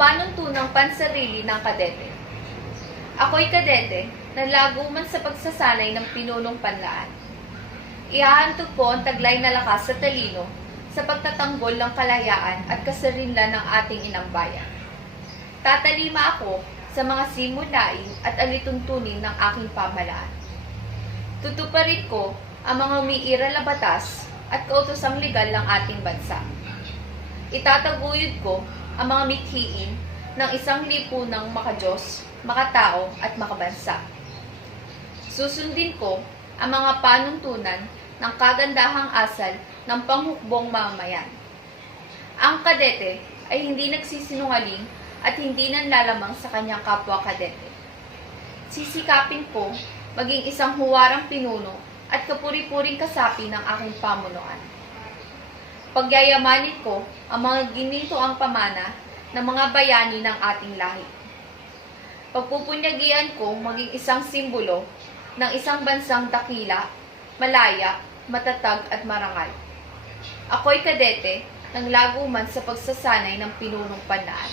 Panuntunang pansarili ng kadete. Ako'y kadete na lago man sa pagsasanay ng pinunong panlaan. Ihahantog ko ang taglay na lakas sa talino sa pagtatanggol ng kalayaan at kasarinlan ng ating inang bayan. Tatalima ako sa mga simulain at alituntunin ng aking pamalaan. Tutuparin ko ang mga umiiral na batas at kautosang legal ng ating bansa. Itataguyod ko ang mga mithiin ng isang lipunang makadiyos, makatao at makabansa. Susundin ko ang mga panuntunan ng kagandahang asal ng panghukbong mamamayan. Ang kadete ay hindi nagsisinungaling at hindi nanlalamang sa kanyang kapwa kadete. Sisikapin ko maging isang huwarang pinuno at kapuri-puring kasapi ng aking pamunuan. Pagyayamanin ko ang mga ginintoang pamana ng mga bayani ng ating lahi. Pagpupunyagian ko maging isang simbolo ng isang bansang dakila, malaya, matatag at marangal. Ako'y kadete ng lago man sa pagsasanay ng pinunong panlaan.